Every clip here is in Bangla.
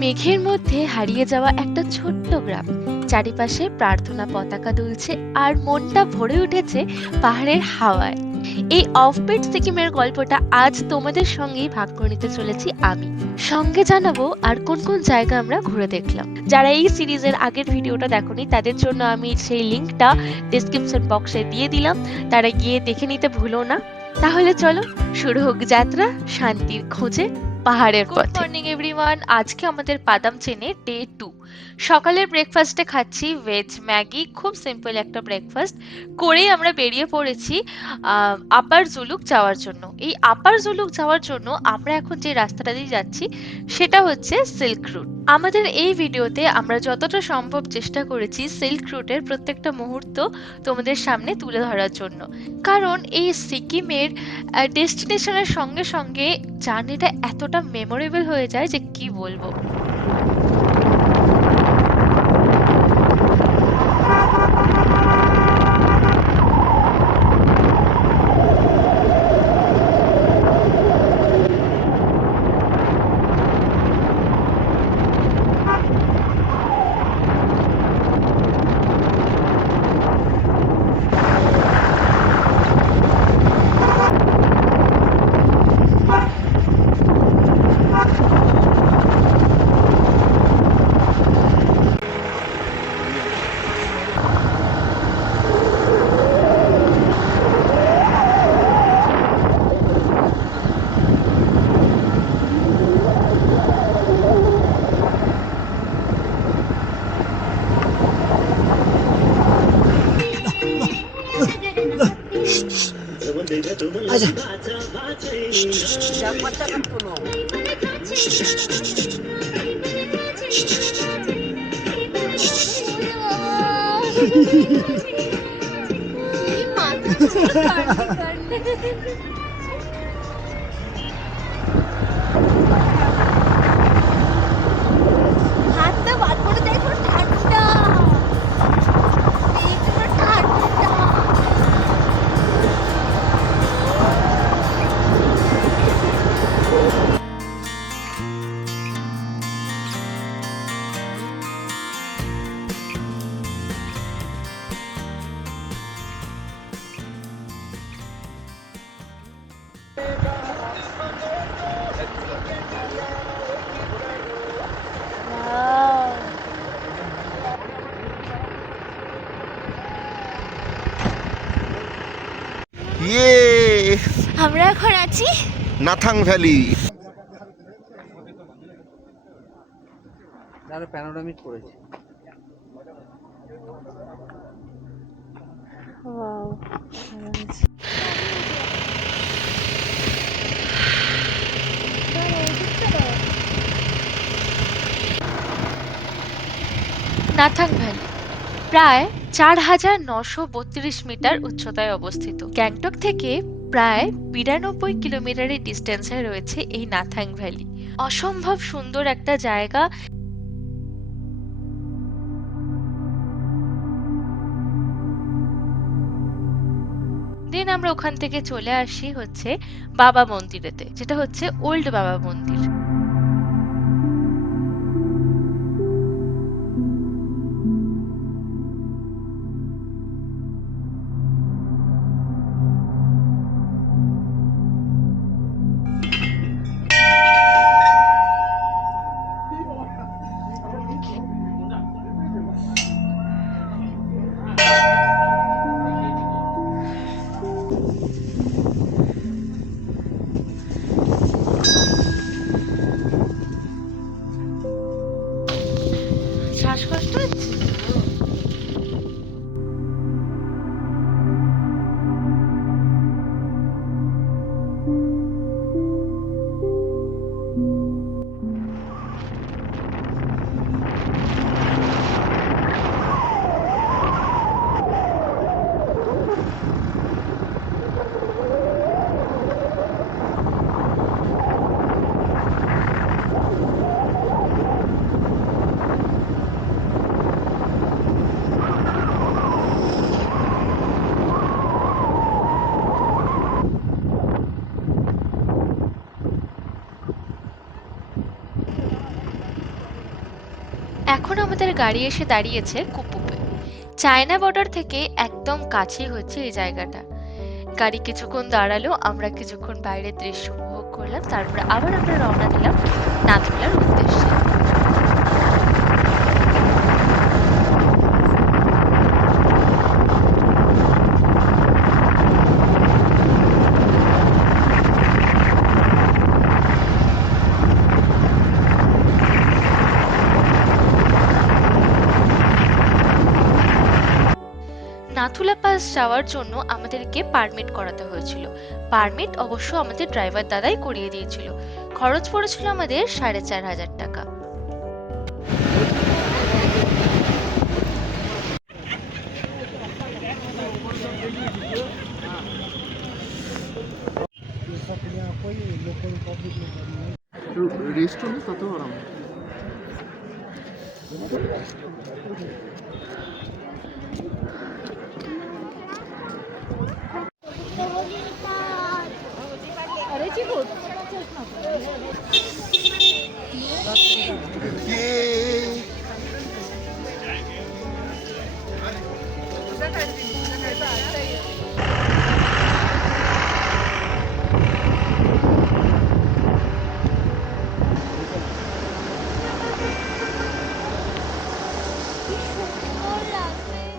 মেঘের মধ্যে হারিয়ে যাওয়া একটা ছোট্ট গ্রাম। চারিপাশে প্রার্থনা পতাকা দুলছে আর মনটা ভরে উঠেছে পাহাড়ের হাওয়ায়। এই অফবিট সিকিমের গল্পটা আজ তোমাদের সঙ্গেই ভাগ করে নিতে চলেছি আমি। সঙ্গে জানাব আর কোন কোন জায়গা আমরা ঘুরে দেখলাম। যারা এই সিরিজের আগের ভিডিওটা দেখোনি, তাদের জন্য আমি সেই লিঙ্কটা ডিসক্রিপশন বক্সে দিয়ে দিলাম। তারা গিয়ে দেখে নিতে ভুলো না। তাহলে চলো, শুরু হোক যাত্রা, শান্তির খোঁজে। পাহাড়ের পথে। গুড মর্নিং এভরিওয়ান আজকে আমাদের বাদাম চেনে ডে টু সকালের ব্রেকফাস্টে খাচ্ছি ভেজ ম্যাগি খুব সিম্পল একটা ব্রেকফাস্ট করেই আমরা বেরিয়ে পড়েছি আপার জুলুক যাওয়ার জন্য। এই আপার জুলুক যাওয়ার জন্য আমরা এখন যে রাস্তাটা দিয়ে যাচ্ছি, সেটা হচ্ছে সিল্ক রুট আমাদের এই ভিডিওতে আমরা যতটা সম্ভব চেষ্টা করেছি সিল্ক রুটের প্রত্যেকটা মুহূর্ত তোমাদের সামনে তুলে ধরার জন্য। কারণ এই সিকিমের ডেস্টিনেশনের সঙ্গে সঙ্গে জার্নিটা এতটা মেমোরেবল হয়ে যায় যে কি বলব। 哎呀！嘘嘘嘘嘘嘘嘘！嘘嘘嘘嘘嘘！嘘嘘嘘！哈哈哈哈！你妈的，这么干的？আমরা এখন আছি নাথাং ভ্যালি। আরও প্যানোরামিক করেছে। নাথাং ভ্যালি। প্রায় চার হাজার নশো বত্রিশ মিটার উচ্চতায় অবস্থিত। গ্যাংটক থেকে প্রায় বিরানব্বই কিলোমিটারের ডিস্টেন্সে রয়েছে এই নাথাং ভ্যালি। অসম্ভব সুন্দর একটা জায়গা। দেন আমরা ওখান থেকে চলে আসি হচ্ছে বাবা মন্দিরেতে, যেটা হচ্ছে ওল্ড বাবা মন্দির। এখন আমাদের গাড়ি এসে দাঁড়িয়েছে কুপুপে। চায়না বর্ডার থেকে একদম কাছেই হচ্ছে এই জায়গাটা। গাড়ি কিছুক্ষণ দাঁড়াল, আমরা কিছুক্ষণ বাইরের দৃশ্য উপভোগ করলাম, তারপরে আবার আমরা রওনা দিলাম নাথুলার উদ্দেশ্যে। ব্রেকফাস্ট যাওয়ার জন্য আমাদেরকে পারমিট করাতে হয়েছিল। পারমিট অবশ্য আমাদের ড্রাইভার দাদাই করিয়ে দিয়েছিল। খরচ পড়েছিল আমাদের সাড়ে চার হাজার টাকা। আরাম Yeah.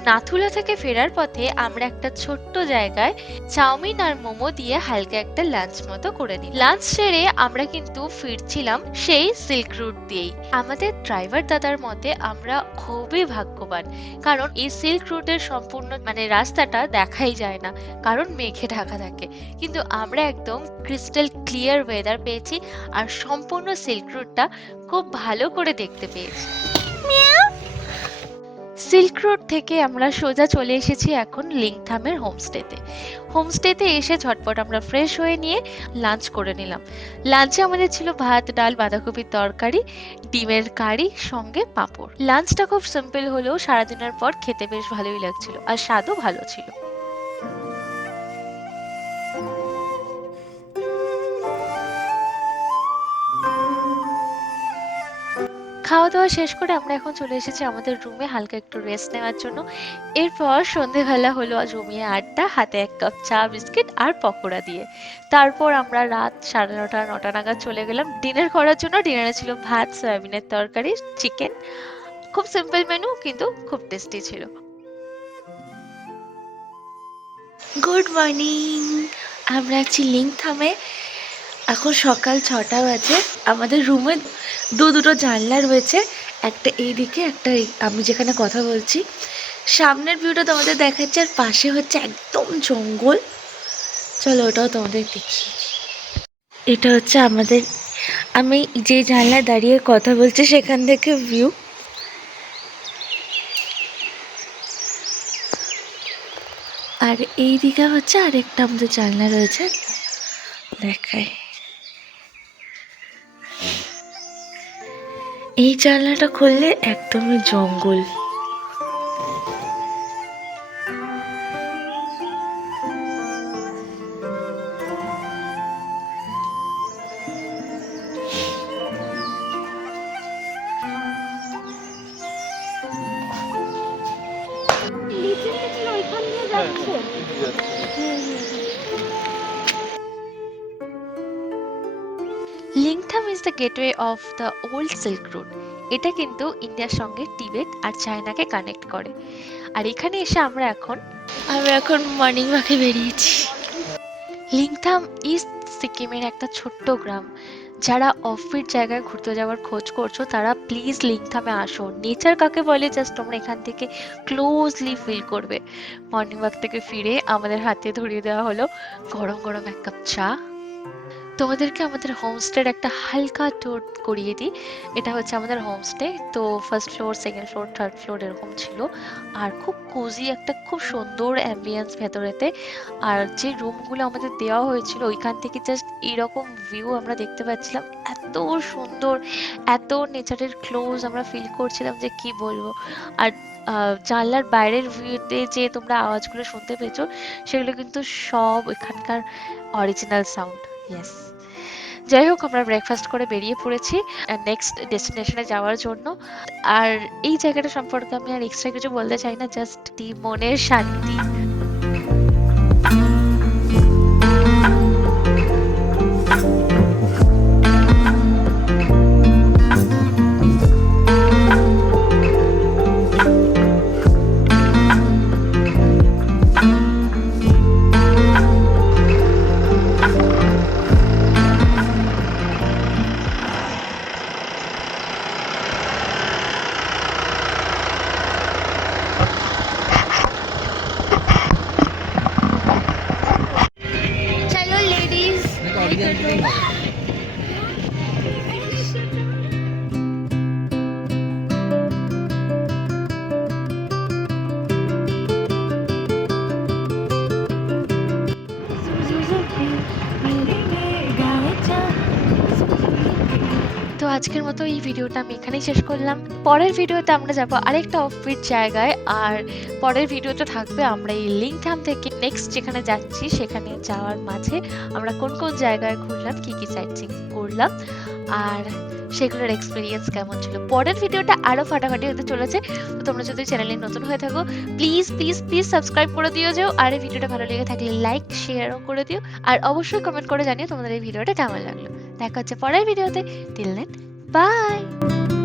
নাথুলা থেকে ফেরার পথে আমরা একটা ছোট্ট জায়গায় চাউমিন আর মোমো দিয়ে হালকা একটা লাঞ্চ মতো করে নিই লাঞ্চ সেরে আমরা কিন্তু ফিরছিলাম সেই সিল্ক রুট দিয়েই। আমাদের ড্রাইভার দাদার মতে আমরা খুবই ভাগ্যবান, কারণ এই সিল্ক রুটের সম্পূর্ণ মানে রাস্তাটা দেখাই যায় না, কারণ মেঘে ঢাকা থাকে। কিন্তু আমরা একদম ক্রিস্টাল ক্লিয়ার ওয়েদার পেয়েছি আর সম্পূর্ণ সিল্ক রুটটা খুব ভালো করে দেখতে পেয়েছি। সিল্ক রোড থেকে আমরা সোজা চলে এসেছি এখন লিংথামের হোমস্টেতে হোমস্টেতে এসে ঝটপট আমরা ফ্রেশ হয়ে নিয়ে লাঞ্চ করে নিলাম। লাঞ্চে আমাদের ছিল ভাত, ডাল, বাঁধাকপির তরকারি, ডিমের কারি, সঙ্গে পাঁপড়। লাঞ্চটা খুব সিম্পল হলেও সারাদিনের পর খেতে বেশ ভালোই লাগছিল আর স্বাদও ভালো ছিল। খাওয়া দাওয়া শেষ করে আমরা এখন চলে এসেছি আমাদের রুমে হালকা একটু রেস্ট নেওয়ার জন্য। এরপর সন্ধেবেলা হলো জমিয়ে আড্ডা, হাতে এক কাপ চা, বিস্কিট আর পকোড়া দিয়ে। তারপর আমরা রাত সাড়ে নটা নটা নাগাদ চলে গেলাম। ডিনার করার জন্য ডিনারে ছিল ভাত, সয়াবিনের তরকারি চিকেন খুব সিম্পল মেনু কিন্তু খুব টেস্টি ছিল। গুড মর্নিং আমরা আছি লিঙ্ক থামে এখন সকাল ছটা বাজে। আমাদের রুমে দু দুটো জানলা রয়েছে, একটা এইদিকে, একটা আমি যেখানে কথা বলছি। সামনের ভিউটা তোমাদের দেখাচ্ছে, আর পাশে হচ্ছে একদম জঙ্গল। চলো ওটাও তোমাদের দেখি। এটা হচ্ছে আমাদের আমি যে জানলায় দাঁড়িয়ে কথা বলছি, সেখান থেকে ভিউ আর এই দিকে হচ্ছে আরেকটা আমাদের জানলা রয়েছে। দেখাই। এই জানলাটা খুললে একদমই জঙ্গল। The gateway of the old silk route এটা কিন্তু ইন্ডিয়ার সঙ্গে টিবেট আর চায়নাকে কানেক্ট করে। আর এখানে এসে আমরা এখন আমি এখন মর্নিং ওয়াকে বেরিয়েছি। লিংথাম ইস্ট সিকিমের একটা ছোট্ট গ্রাম। যারা অফবিট জায়গায় ঘুরতে যাওয়ার খোঁজ করছ তারা প্লিজ লিংথামে আসো। নেচার কাকে বলে? জাস্ট তোমরা এখান থেকে ক্লোজলি ফিল করবে। মর্নিং ওয়াক থেকে ফিরে আমাদের হাতে ধরিয়ে দেওয়া হলো গরম গরম এক কাপ চা। তোমাদেরকে আমাদের হোমস্টের একটা হালকা ট্যুর করিয়ে দিই। এটা হচ্ছে আমাদের হোমস্টে তো first floor second floor third floor এরকম ছিল। আর খুব কোজি একটা, খুব সুন্দর অ্যাম্বিয়েন্স ভেতরেতে। আর যে রুমগুলো আমাদের দেওয়া হয়েছিল, ওইখান থেকে জাস্ট এরকম ভিউ আমরা দেখতে পাচ্ছিলাম। এত সুন্দর, এত নেচারের ক্লোজ আমরা ফিল করছিলাম যে কি বলব। আর জানলার বাইরের ভিউতে যে তোমরা আওয়াজগুলো শুনতে পেয়েছ, সেগুলো কিন্তু সব এখানকার অরিজিনাল সাউন্ড ইয়েস যাই হোক, আমরা ব্রেকফাস্ট করে বেরিয়ে পড়েছি নেক্সট ডেস্টিনেশনে যাওয়ার জন্য। আর এই জায়গাটা সম্পর্কে আমি আর এক্সট্রা কিছু বলতে চাই না জাস্ট মনের শান্তি। আজকের মতো এই ভিডিওটা আমি এখানেই শেষ করলাম। পরের ভিডিওতে আমরা যাব আরেকটা অফবিট জায়গায়, আর পরের ভিডিওতে থাকবে আমরা এই লিঙ্কথাম থেকে নেক্সট যেখানে যাচ্ছি, সেখানে যাওয়ার মাঝে আমরা কোন কোন জায়গায় ঘুরলাম, কি কি সাইট করলাম, আর সেগুলোর এক্সপিরিয়েন্স কেমন ছিল। পরের ভিডিওটা আরও ফাটাফাটি হতে চলেছে, তো তোমরা যদি চ্যানেলে নতুন হয়ে থাকো প্লিজ প্লিজ প্লিজ সাবস্ক্রাইব করে দিও যেও, আর এই ভিডিওটা ভালো লেগে থাকলে লাইক শেয়ারও করে দিও, আর অবশ্যই কমেন্ট করে জানিও তোমাদের এই ভিডিওটা কেমন লাগল। দেখা হচ্ছে পরের ভিডিওতে। Till then Bye.